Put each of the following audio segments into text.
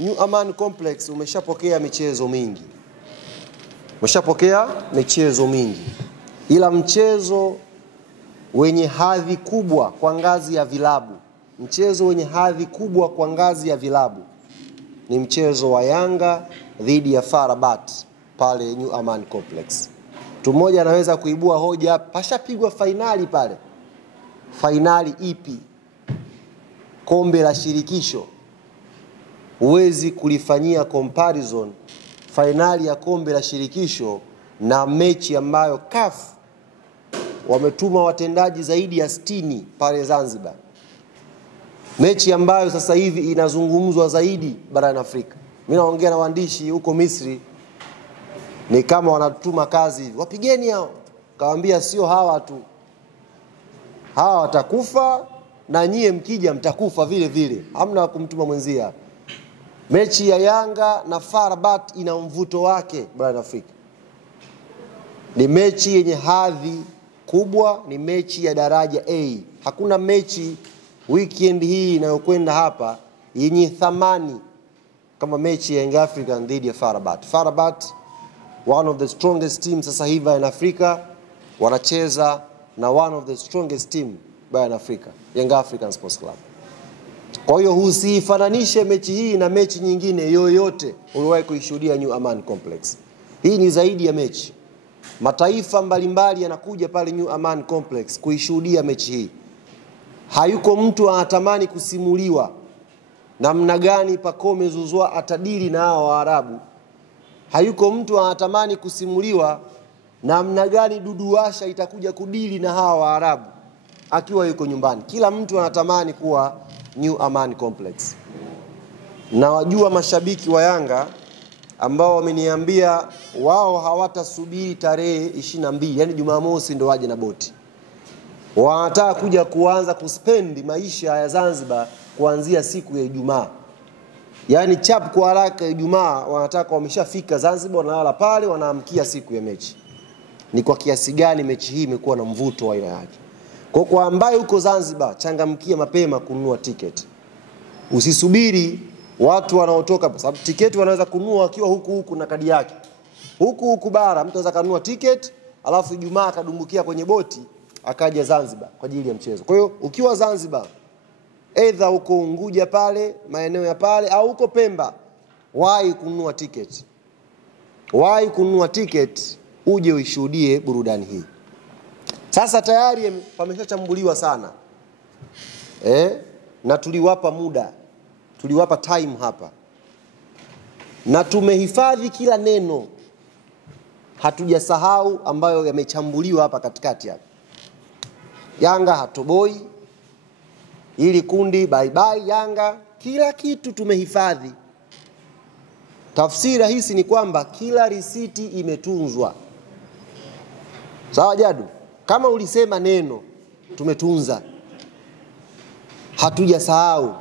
New Amaan Complex umeshapokea michezo mingi. Ila mchezo wenye hadhi kubwa kwa ngazi ya vilabu. Ni mchezo wa Yanga dhidi ya FAR Rabat pale New Amaan Complex. Mtu mmoja anaweza kuibua hoja, pashapigwa finali pale. Finali ipi? Kombe la shirikisho. Huwezi kulifanyia comparison finali ya kombe la shirikisho na mechi ambayo CAF wametuma watendaji zaidi ya 60 pale Zanzibar. Mechi ambayo sasa hivi inazungumzwa zaidi barani Afrika. Mimi naongea na waandishi huko Misri, ni kama wanatuma kazi hivi, wapigeni hao. Kawaambia sio hawa tu, hawa watakufa na nyie mkija mtakufa vile vile, hamna kumtuma mwenzia. Mechi ya Yanga na FAR Rabat ina mvuto wake barani Afrika. Ni mechi yenye hadhi kubwa, ni mechi ya daraja A. Hakuna mechi weekend hii inayokwenda hapa yenye thamani kama mechi ya Young African dhidi ya FAR Rabat. FAR Rabat, one of the strongest teams sasa hivi in Africa, wanacheza na one of the strongest team barani Afrika, Young African Sports Club. Kwa hiyo usifananishe mechi hii na mechi nyingine yoyote uliwahi kuishuhudia New Amaan Complex. Hii ni zaidi ya mechi. Mataifa mbalimbali yanakuja pale New Amaan Complex kuishuhudia mechi hii. Hayuko mtu anatamani kusimuliwa namna gani Pacome Zouzoua atadili na hao Waarabu. Hayuko mtu anatamani kusimuliwa namna gani Dudu Washa itakuja kudili na hao Waarabu akiwa yuko nyumbani. Kila mtu anatamani kuwa New Amaan Complex. Na wajua mashabiki wa Yanga ambao wameniambia wao hawatasubiri tarehe 22, yani Jumamosi ndo waje na boti. Wanataka kuja kuanza kuspendi maisha ya Zanzibar kuanzia siku ya Ijumaa. Yani chap kwa haraka Ijumaa wanataka wameshafika Zanzibar, wanalala pale, wanaamkia siku ya mechi. Ni kwa kiasi gani mechi hii imekuwa na mvuto wa aina yake. Kwa ambaye uko Zanzibar, changamkia mapema kununua ticket. Usisubiri watu wanaotoka, kwa sababu tiketi wanaweza kununua wakiwa huku na kadi yake. Huku bara mtu anaweza kununua ticket, alafu Ijumaa akadumbukia kwenye boti akaja Zanzibar kwa ajili ya mchezo. Kwa hiyo ukiwa Zanzibar, either uko Unguja pale, maeneo ya pale, au uko Pemba, wahi kununua ticket uje uishuhudie burudani hii. Sasa tayari pameshachambuliwa sana. Na tuliwapa muda, tuliwapa time hapa. Na tumehifadhi kila neno. Hatujasahau ambayo yamechambuliwa hapa katikati hapa. Yanga hatoboi. Hili kundi bye bye Yanga, kila kitu tumehifadhi. Tafsiri rahisi ni kwamba kila risiti imetunzwa. Sawa Jadu? Kama ulisema neno, tumetunza. Hatujasahau.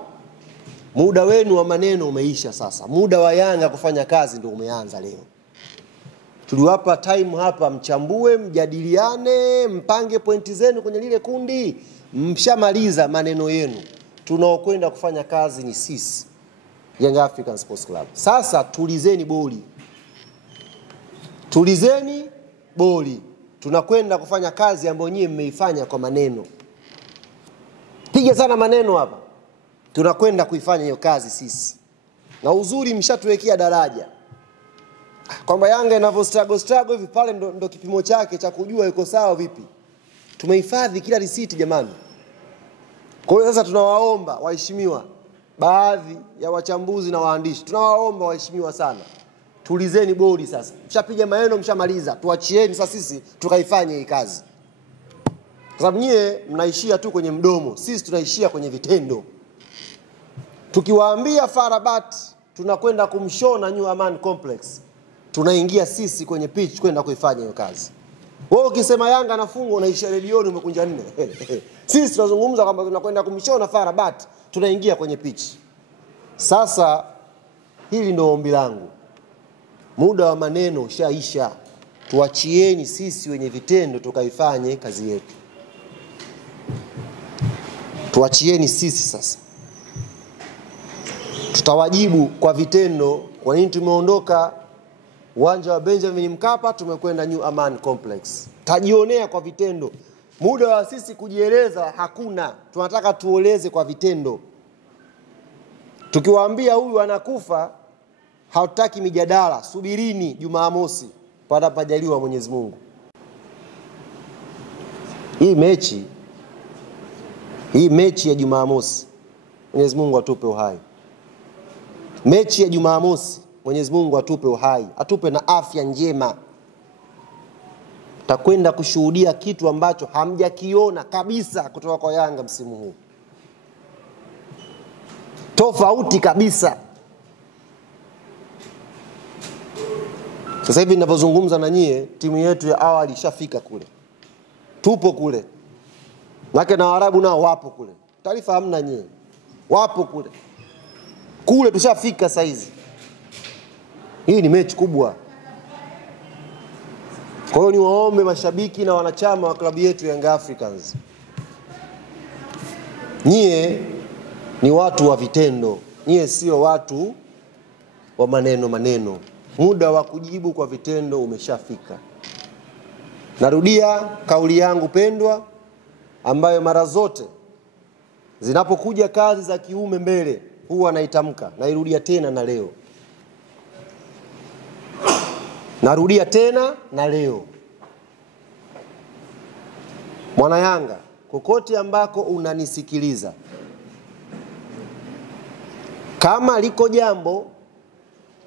Muda wenu wa maneno umeisha sasa. Muda wa Yanga kufanya kazi ndio umeanza leo. Tuliwapa time hapa, mchambue, mjadiliane, mpange pointi zenu kwenye lile kundi. Mshamaliza maneno yenu. Tunaokwenda kufanya kazi ni sisi, Young African Sports Club. Sasa tulizeni boli. Tunakwenda kufanya kazi ambayo nyinyi mmeifanya kwa maneno. Piga sana maneno hapa. Tunakwenda kuifanya hiyo kazi sisi. Na uzuri mshatuwekea daraja. Kwamba Yanga inavyo struggle hivi pale ndo kipimo chake cha kujua yuko sawa vipi. Tumehifadhi kila risiti jamani. Kwa hiyo sasa tunawaomba waheshimiwa, baadhi ya wachambuzi na waandishi, tunawaomba waheshimiwa sana, tulizeni bodi sasa. Mshapiga maneno, mshamaliza. Tuachieni sasa sisi tukaifanye hii kazi. Kwa sababu nyie mnaishia tu kwenye mdomo, sisi tunaishia kwenye vitendo. Tukiwaambia FAR Rabat tunakwenda kumshona New Amaan Complex, tunaingia sisi kwenye pitch kwenda kuifanya hiyo kazi. Wewe ukisema Yanga anafungwa unaisha redioni umekunja nne. Sisi tunazungumza kwamba tunakwenda kumshona FAR Rabat, tunaingia kwenye pitch. Sasa hili ndio ombi langu. Muda wa maneno ushaisha. Tuachieni sisi wenye vitendo tukaifanye kazi yetu. Tuachieni sisi sasa. tutawajibu kwa vitendo kwa nini tumeondoka uwanja wa Benjamin Mkapa tumekwenda New Aman Complex. Tajionea kwa vitendo. Muda wa sisi kujieleza hakuna. Tunataka tuoleze kwa vitendo. Tukiwaambia huyu anakufa, hautaki mijadala. Subirini Jumamosi panapojaliwa Mwenyezi Mungu. Hii mechi ya Jumamosi, Mwenyezi Mungu atupe uhai. Mechi ya Jumamosi, Mwenyezi Mungu atupe uhai, atupe na afya njema. Takwenda kushuhudia kitu ambacho hamjakiona kabisa kutoka kwa Yanga msimu huu. Tofauti kabisa. Sasa hivi ninapozungumza na nyie, timu yetu ya awali ishafika kule. Tupo kule. Na Waarabu nao wapo kule. Taarifa hamna nyie. Wapo kule. Kule tushafika saizi. Hii ni mechi kubwa. Kwa hiyo niwaombe mashabiki na wanachama wa klabu yetu Young Africans. Nyie ni watu wa vitendo. Nyie sio watu wa maneno. Muda wa kujibu kwa vitendo umeshafika. Narudia kauli yangu pendwa ambayo mara zote zinapokuja kazi za kiume mbele huwa naitamka, nairudia tena na leo. Narudia tena na leo. Mwana Yanga, kokote ambako unanisikiliza, kama liko jambo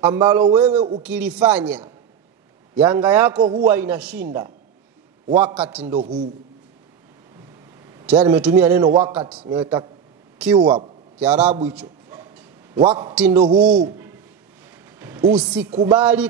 ambalo wewe ukilifanya Yanga yako huwa inashinda, wakati ndo huu. Tayari nimetumia neno wakati, nimeweka kiu hapo, Kiarabu hicho. Wakati ndo huu. Usikubali